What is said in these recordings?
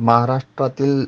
महाराष्ट्रातील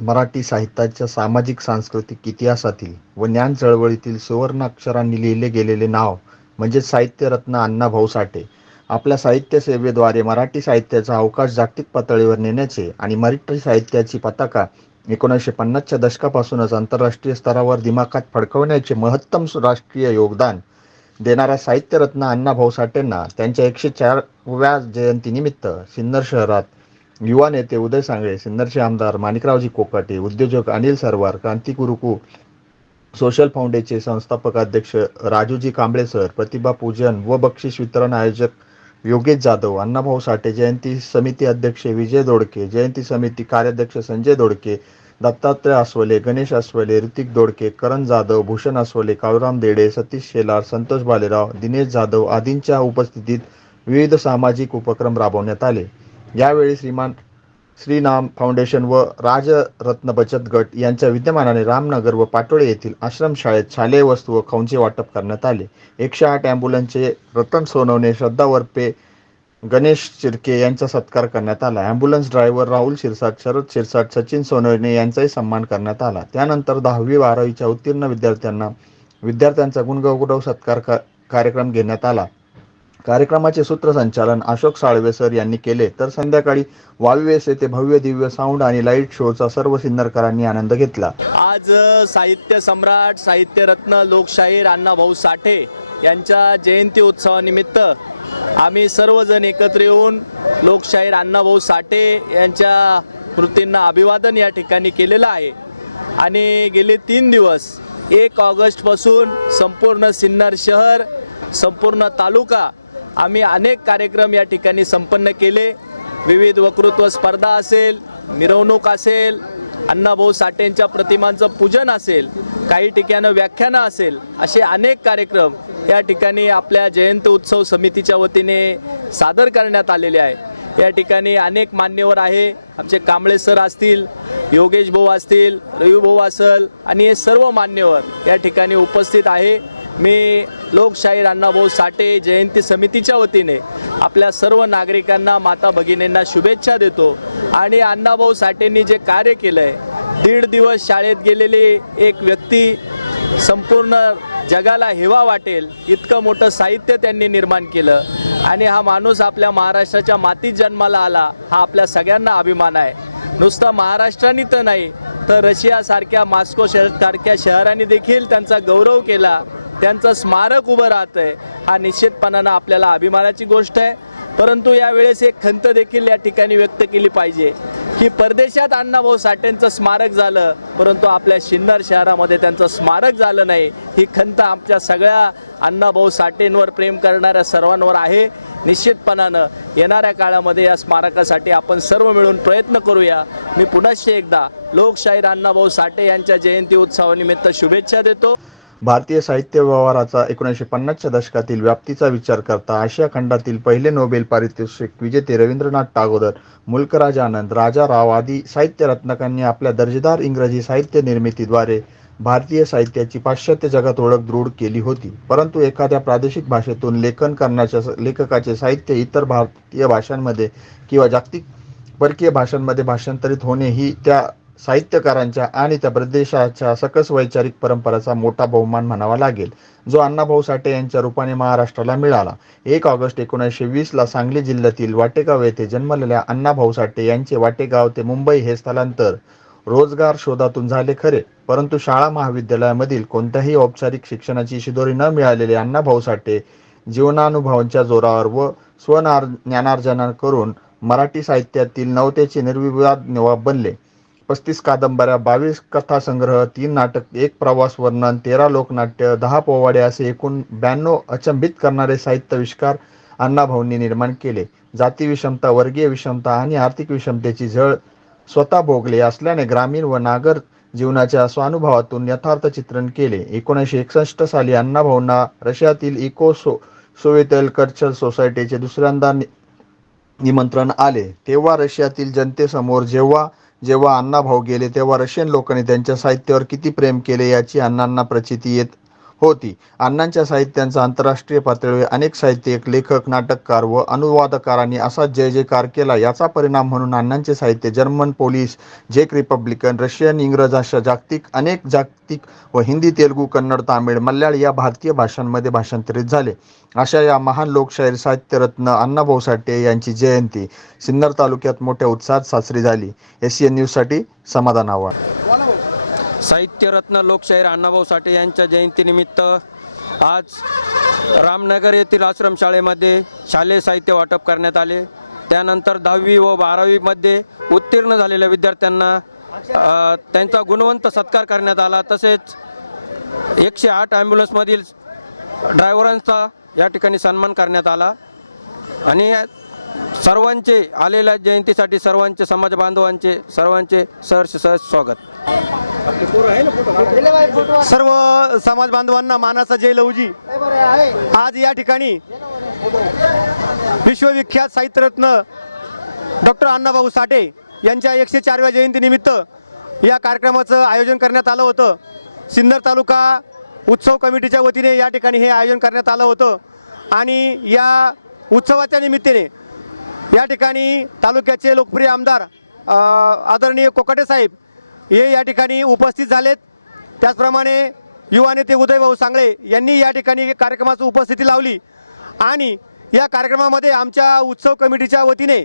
मराठी साहित्याच्या सामाजिक सांस्कृतिक इतिहासातील व ज्ञान चळवळीतील सुवर्णाक्षरांनी लिहिले गेलेले नाव म्हणजे साहित्यरत्न अण्णाभाऊ साठे. आपल्या साहित्य सेवेद्वारे मराठी साहित्याचा अवकाश जागतिक पातळीवर नेण्याचे आणि मराठी साहित्याची पताका एकोणीसशे पन्नासच्या दशकापासूनच आंतरराष्ट्रीय स्तरावर दिमाखात फडकवण्याचे महत्तम राष्ट्रीय योगदान देणाऱ्या साहित्यरत्न अण्णाभाऊ साठेंना त्यांच्या एकशे चारव्या जयंतीनिमित्त सिन्नर शहरात युवा नेते उदय सांगळे सिन्नरचे आमदार माणिकरावजी कोकाटे उद्योजक अनिल सरवार क्रांतिगुरुकू सोशल फाउंडेशनचे संस्थापक अध्यक्ष राजूजी कांबळे सर प्रतिभा पूजन व बक्षीस वितरण आयोजक योगेश जाधव अण्णाभाऊ साठे जयंती समिती अध्यक्ष विजय दोडके जयंती समिती कार्याध्यक्ष संजय दोडके दत्तात्रय आसवले गणेश आसवले ऋतिक दोडके करण जाधव भूषण आसवले काळूराम देडे सतीश शेलार संतोष बालेराव दिनेश जाधव आदींच्या उपस्थितीत विविध सामाजिक उपक्रम राबवण्यात आले. यावेळी श्रीमान श्रीनाम फाउंडेशन व राजरत्न बचत गट यांच्या विद्यमानाने रामनगर व पाटोळे येथील आश्रमशाळेत शालेय वस्तू व खाऊंचे वाटप करण्यात आले. एकशे आठ ॲम्ब्युलन्सचे रतन सोनवणे श्रद्धा वरपे गणेश चिरके यांचा सत्कार करण्यात आला. ॲम्ब्युलन्स ड्रायव्हर राहुल शिरसाट शरद शिरसाट सचिन सोनवणे यांचाही सन्मान करण्यात आला. त्यानंतर दहावी बारावीच्या उत्तीर्ण विद्यार्थ्यांना विद्यार्थ्यांचा गुणगौरव सत्कार का कार्यक्रम घेण्यात आला. कार्यक्रमाचे सूत्रसंचालन अशोक साळवे सर यांनी केले. तर संध्याकाळी वाळवेस येथे भव्य दिव्य साऊंड आणि लाइट शोचा सर्व सिन्नरकरांनी आनंद घेतला. आज साहित्य सम्राट साहित्यरत्न लोकशाहीर अण्णाभाऊ साठे यांच्या जयंती उत्सवानिमित्त आम्ही सर्वजण एकत्र येऊन लोकशाहीर अण्णाभाऊ साठे यांच्या कृतींना अभिवादन या ठिकाणी केलेलं आहे. आणि गेले तीन दिवस एक ऑगस्टपासून संपूर्ण सिन्नर शहर संपूर्ण तालुका आम्ही अनेक कार्यक्रम या ठिकाणी संपन्न केले. विविध वक्तृत्व स्पर्धा असेल मिरवणूक असेल अण्णाभाऊ साठेंच्या प्रतिमांचं पूजन असेल काही ठिकाणं व्याख्यानं असेल असे अनेक कार्यक्रम या ठिकाणी आपल्या जयंत उत्सव समितीच्या वतीने सादर करण्यात आलेले आहे. या ठिकाणी अनेक मान्यवर आहे. आमचे कांबळे सर असतील योगेश भाऊ असतील रवी भाऊ असल आणि हे सर्व मान्यवर या ठिकाणी उपस्थित आहे. मी लोकशाहीर अण्णाभाऊ साठे जयंती समितीच्या वतीने आपल्या सर्व नागरिकांना माता भगिनींना शुभेच्छा देतो. आणि अण्णाभाऊ साठेंनी जे कार्य केलं आहे दीड दिवस शाळेत गेलेली एक व्यक्ती संपूर्ण जगाला हेवा वाटेल इतकं मोठं साहित्य त्यांनी निर्माण केलं. आणि हा माणूस आपल्या महाराष्ट्राच्या मातीत जन्माला आला हा आपल्या सगळ्यांना अभिमान आहे. नुसतं महाराष्ट्राने तर नाही तर रशियासारख्या मास्को शहर सारख्या शहरांनी देखील त्यांचा गौरव केला. त्यांचं स्मारक उभं राहतं आहे हा निश्चितपणानं आपल्याला अभिमानाची गोष्ट आहे. परंतु यावेळेस एक खंत देखील या ठिकाणी व्यक्त केली पाहिजे की परदेशात अण्णाभाऊ साठेंचं स्मारक झालं परंतु आपल्या सिन्नर शहरामध्ये त्यांचं स्मारक झालं नाही. ही खंत आमच्या सगळ्या अण्णाभाऊ साठेंवर प्रेम करणाऱ्या सर्वांवर आहे. निश्चितपणानं येणाऱ्या काळामध्ये या स्मारकासाठी आपण सर्व मिळून प्रयत्न करूया. मी पुनश्च एकदा लोकशाहीर अण्णाभाऊ साठे यांच्या जयंती उत्सवानिमित्त शुभेच्छा देतो. भारतीय साहित्य व्यवहाराचा एकोणीसशे पन्नासच्या दशकातील व्याप्तीचा विचार करता आशिया खंडातील पहिले नोबेल पारितोषिक विजेते रवींद्रनाथ टागोदर मुल्कराज आनंद राजा राव आदी साहित्य रत्नकांनी आपल्या दर्जेदार इंग्रजी साहित्य निर्मितीद्वारे भारतीय साहित्याची पाश्चात्य जगात ओळख दृढ केली होती. परंतु एखाद्या प्रादेशिक भाषेतून लेखन करण्याच्या स- लेखकाचे साहित्य इतर भारतीय भाषांमध्ये किंवा जागतिक परकीय भाषांमध्ये भाषांतरित होणे ही त्या साहित्यकारांच्या आणि त्या प्रदेशाच्या सकस वैचारिक परंपराचा मोठा बहुमान म्हणावा लागेल. जो अण्णाभाऊ साठे यांच्या रूपाने महाराष्ट्राला मिळाला. एक ऑगस्ट एकोणीसशे वीसला सांगली जिल्ह्यातील वाटेगाव येथे जन्मलेल्या अण्णाभाऊ साठे यांचे वाटेगाव ते मुंबई हे स्थलांतर रोजगार शोधातून झाले खरे. परंतु शाळा महाविद्यालयामधील कोणत्याही औपचारिक शिक्षणाची शिदोरी न मिळालेले अण्णाभाऊ साठे जीवनानुभवांच्या जोरावर व स्वनार ज्ञानार्जना करून मराठी साहित्यातील नवतेचे निर्विवाद नवाब बनले. पस्तीस कादंबऱ्या बावीस कथासंग्रह तीन नाटक एक प्रवास वर्णन तेरा लोकनाट्य दहा पोवाडे असे एकूण ब्याण्णव अचंबित करणारे साहित्याविष्कार अण्णाभाऊंनी निर्माण केले. जाती विषमता वर्गीय विषमता आणि आर्थिक विषमतेची झळ स्वतः भोगले असल्याने ग्रामीण व नागर जीवनाच्या स्वानुभवातून यथार्थ चित्रण केले. एकोणीसशे एकसष्ट साली अण्णाभाऊंना रशियातील इको सो सोवेतल कल्चर सोसायटीचे दुसऱ्यांदा नि- निमंत्रण आले. तेव्हा रशियातील जनतेसमोर जेव्हा जेव्हा अण्णाभाऊ गेले तेव्हा रशियन लोकांनी त्यांच्या साहित्यावर किती प्रेम केले याची अण्णांना प्रचिती येत होती. अण्णांच्या साहित्यांचा आंतरराष्ट्रीय पातळीवर अनेक साहित्यिक लेखक नाटककार व अनुवादकारांनी असा जय जयकार केला. याचा परिणाम म्हणून अण्णांचे साहित्य जर्मन पोलिश झेक रिपब्लिकन रशियन इंग्रज अशा जागतिक अनेक जागतिक व हिंदी तेलुगू कन्नड तामिळ मल्याळ या भारतीय भाषांमध्ये भाषांतरित झाले. अशा या महान लोकशाहीर साहित्यरत्न अण्णाभाऊ साठे यांची जयंती सिन्नर तालुक्यात मोठ्या उत्साहात साजरी झाली. एसीएन न्यूजसाठी समाधान आव्हाड साहित्यरत्न लोकशाहीर अण्णाभाऊ साठे यांच्या जयंतीनिमित्त आज रामनगर येथील आश्रमशाळेमध्ये शालेय साहित्य वाटप करण्यात आले. त्यानंतर दहावी व बारावीमध्ये उत्तीर्ण झालेल्या विद्यार्थ्यांना त्यांचा गुणवंत सत्कार करण्यात आला. तसेच एकशे आठ ॲम्ब्युलन्समधील ड्रायव्हरांचा या ठिकाणी सन्मान करण्यात आला. आणि सर्वांचे आलेल्या जयंतीसाठी सर्वांचे समाज बांधवांचे सर्वांचे सहर्ष सहर्ष स्वागत. सर्व समाज बांधवांना मानाचा जय लवजी आज या ठिकाणी विश्वविख्यात साहित्यरत्न डॉक्टर अण्णाभाऊ साठे यांच्या एकशे चारव्या जयंतीनिमित्त या कार्यक्रमाचं आयोजन करण्यात आलं होतं. सिन्नर तालुका उत्सव कमिटीच्या वतीने या ठिकाणी हे आयोजन करण्यात आलं होतं. आणि या उत्सवाच्या निमित्ताने या ठिकाणी तालुक्याचे लोकप्रिय आमदार आदरणीय कोकाटे साहेब हे या ठिकाणी उपस्थित झालेत. त्याचप्रमाणे युवा नेते उदयभाऊ सांगळे यांनी या ठिकाणी कार्यक्रमाची उपस्थिती लावली. आणि या कार्यक्रमामध्ये आमच्या उत्सव कमिटीच्या वतीने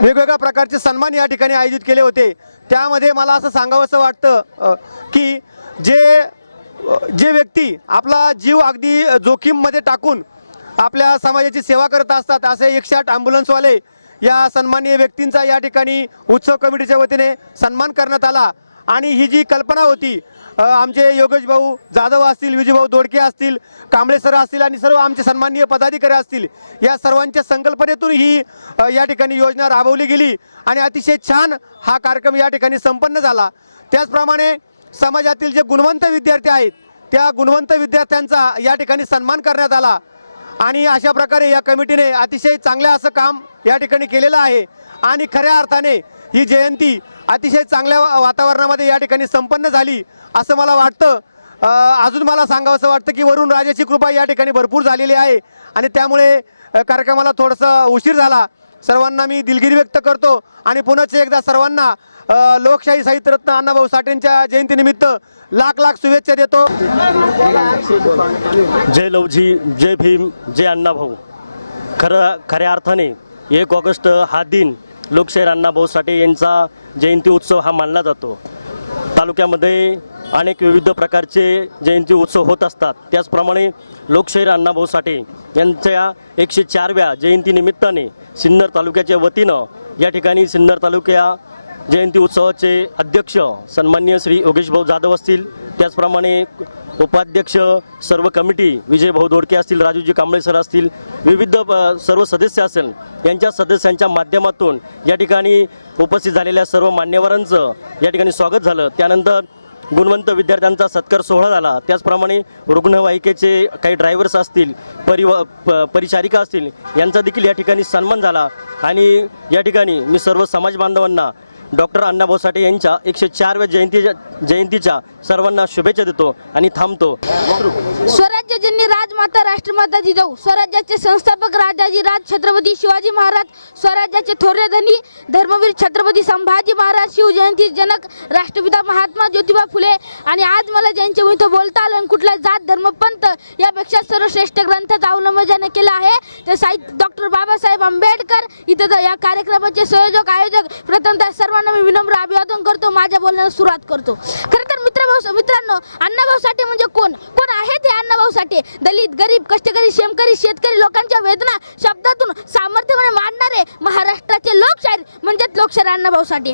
वेगवेगळ्या प्रकारचे सन्मान या ठिकाणी आयोजित केले होते. त्यामध्ये मला असं सांगावंसं वाटतं की जे जे व्यक्ती आपला जीव अगदी जोखीममध्ये टाकून आपल्या समाजाची सेवा करत असतात असे एकशे आठ ॲम्ब्युलन्सवाले या सन्माननीय व्यक्तींचा या ठिकाणी उत्सव कमिटीच्या वतीने सन्मान करण्यात आला. आणि ही जी कल्पना होती आमचे योगेश भाऊ जाधव असतील विजयभाऊ दोडके असतील कांबळे सर असतील आणि सर्व आमचे सन्माननीय पदाधिकारी असतील या सर्वांच्या संकल्पनेतून ही या ठिकाणी योजना राबवली गेली. आणि अतिशय छान हा कार्यक्रम या ठिकाणी संपन्न झाला. त्याचप्रमाणे समाजातील जे गुणवंत विद्यार्थी आहेत त्या गुणवंत विद्यार्थ्यांचा या ठिकाणी सन्मान करण्यात आला. आणि अशा प्रकारे या कमिटीने अतिशय चांगलं असं काम या ठिकाणी केलेलं आहे. आणि खऱ्या अर्थाने ही जयंती अतिशय चांगल्या वातावरणामध्ये या ठिकाणी संपन्न झाली असं मला वाटतं. अजून मला सांगावंसं वाटतं की वरून राजाची कृपा या ठिकाणी भरपूर झालेली आहे. आणि त्यामुळे कार्यक्रमाला थोडंसं उशीर झाला. सर्वांना मी दिलगिरी व्यक्त करतो आणि पुनच एकदा सर्वांना लोकशाही साहित्यरत्न अण्णाभाऊ साठेंच्या जयंतीनिमित्त लाख लाख शुभेच्छा देतो. जय लवजी जय भीम जय अण्णाभाऊ. खरं खऱ्या अर्थाने एक ऑगस्ट हा दिन लोकशाहीर अण्णाभाऊ साठे यांचा जयंती उत्सव हा मानला जातो. तालुक्यामध्ये अनेक विविध प्रकारचे जयंती उत्सव होत असतात. त्याचप्रमाणे लोकशाहीर अण्णाभाऊ साठे यांच्या एकशे चारव्या जयंतीनिमित्ताने सिन्नर तालुक्याच्या वतीनं या ठिकाणी सिन्नर तालुक्या जयंती उत्सवाचे अध्यक्ष सन्मान्य श्री योगेशभाऊ जाधव असतील. त्याचप्रमाणे उपाध्यक्ष सर्व कमिटी विजयभाऊ दोडके असतील राजूजी कांबळे सर असतील विविध सर्व सदस्य असेल यांच्या सदस्यांच्या माध्यमातून या ठिकाणी उपस्थित झालेल्या सर्व मान्यवरांचं या ठिकाणी स्वागत झालं. त्यानंतर गुणवंत विद्यार्थ्यांचा सत्कार सोहळा झाला. त्याचप्रमाणे रुग्णवाहिकेचे काही ड्रायव्हर्स असतील परिवा प- परिचारिका असतील यांचा देखील या ठिकाणी सन्मान झाला. आणि या ठिकाणी मी सर्व समाज बांधवांना डॉक्टर अण्णाभाऊ साठे यांच्या एकशे चारव्या जयंती जयंतीच्या सर्वांना शुभेच्छा देतो आणि थांबतो. स्वराज्यजन्य राजमाता राष्ट्रमाता जिजाऊ स्वराज्याचे संस्थापक राजाजी राज छत्रपती शिवाजी महाराज स्वराज्याचे थोरले धनी धर्मवीर छत्रपती संभाजी महाराज शिवजयंती जनक राष्ट्रपिता महात्मा ज्योतिबा फुले आणि आज मला ज्यांच्या मी बोलता आलं आणि कुठला जात धर्मपंथ यापेक्षा सर्वश्रेष्ठ ग्रंथाचा अवलंब ज्याने केला आहे तर साहित्य डॉक्टर बाबासाहेब आंबेडकर इथं या कार्यक्रमाचे संयोजक आयोजक प्रथमतः सर्वांना मी विनम्र अभिवादन करतो माझ्या बोलण्यास सुरुवात करतो. खरं तर अण्णाभाऊ मित्रांनो अण्णाभाऊ साठे म्हणजे कोण? कोण आहेत हे अण्णाभाऊ साठे दलित गरीब कष्टकरी शेमकरी शेतकरी लोकांच्या वेदना शब्दातून सामर्थ्याने मांडणारे महाराष्ट्राचे लोकशाहीर म्हणजेच लोकशाहीर अण्णाभाऊ साठे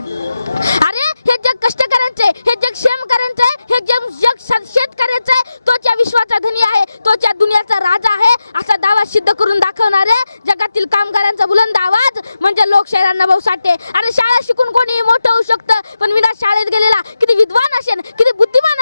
अरे हे जग कष्टकऱ्यांचे हे जग शेमकऱ्यांचे हे जग जग श- आहे तोच या विश्वाचा धनी आहे तोच या दुनियाचा राजा आहे असा दावा सिद्ध करून दाखवणारे जगातील कामगारांचा बुलंद आवाज म्हणजे लोकशाहीर अण्णाभाऊ साठे अरे शाळा शिकून कोणी मोठं होऊ शकतं पण विना शाळेत गेलेला किती विद्वान असेल किती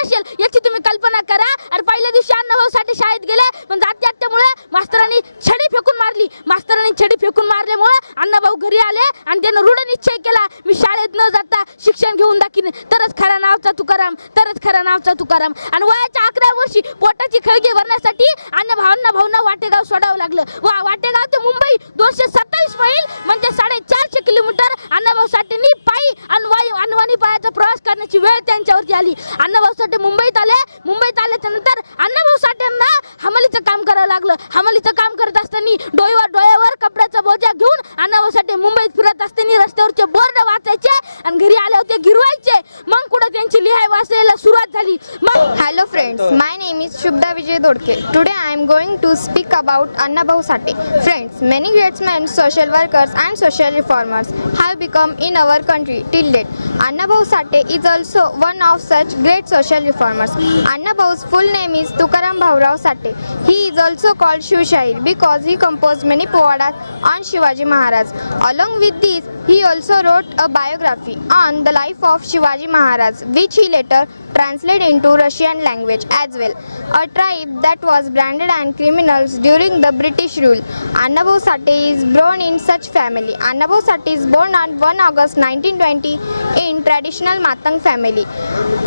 असेल याची तुम्ही कल्पना करा. आणि पहिल्या दिवशी अण्णाभाऊ साठे शाळेत गेले पण जाती हत्यामुळे मास्तरांनी छडी फेकून मारली. मास्तरांनी छडी फेकून मारल्यामुळे अण्णाभाऊ घरी आले आणि त्यानं दृढ निश्चय केला मी शाळेत न जाता शिक्षण घेऊन दाखीन. तरच खरा नावचा तुकाराम तरच खरा नावचा तुकाराम. आणि वयाच्या अकरा वर्षी पोटाची खळगी भरण्यासाठी अन्न भाऊंना भावना वाटेगाव सोडावं लागलं. वा वाटेगाव ते मुंबई दोनशे सत्तावीस मैल म्हणजे साडेचारशे किलोमीटर अण्णाभाऊ साठेंनी नाही आणि वायू अनवाणी पायाचा प्रवास करण्याची वेळ त्यांच्यावरती आली. अण्णाभाऊ साठे मुंबईत आले. मुंबईत आल्याच्यानंतर अण्णाभाऊ साठेंना हमालीचं काम करावं लागलं. हमालीचं काम करत असताना डोईवर डोळ्यावर कपड्याचा बोजा घेऊन अण्णाभाऊ साठे मुंबईत फिरत असताना रस्त्यावरचे बोर्ड वाचायचे आणि घरी आले होते गिरवायचे. मग कुठं त्यांची लिहाय वाचायला सुरुवात झाली. मग friends my name is Shubhada Vijay Dhodke today I am going to speak about Annabhau Sathe friends many Friends, social workers and social reformers social reformers in our country history till date. Annabhav Sate is also one of such great social reformers. Anna Bhau's full name is Tukaram Bhaurao Sate. He is also called Shiv because he composed many poems on Shivaji Maharaj. Along with this, he also wrote a biography on the life of Shivaji Maharaj, which he later translated into Russian language as well. A tribe that was branded and criminals during the British rule. Annabhau Sate is born in such family. Annabhau Sate is born on 1 August 1920 in traditional Matang family.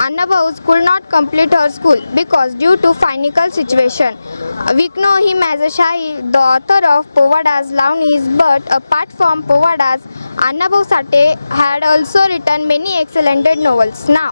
Annabhau could not complete her school because due to financial situation. We know him as a Shahi, the author of Povadas Launis, but apart from Povadas, Annabhau Sate had also written many excellent novels. Now,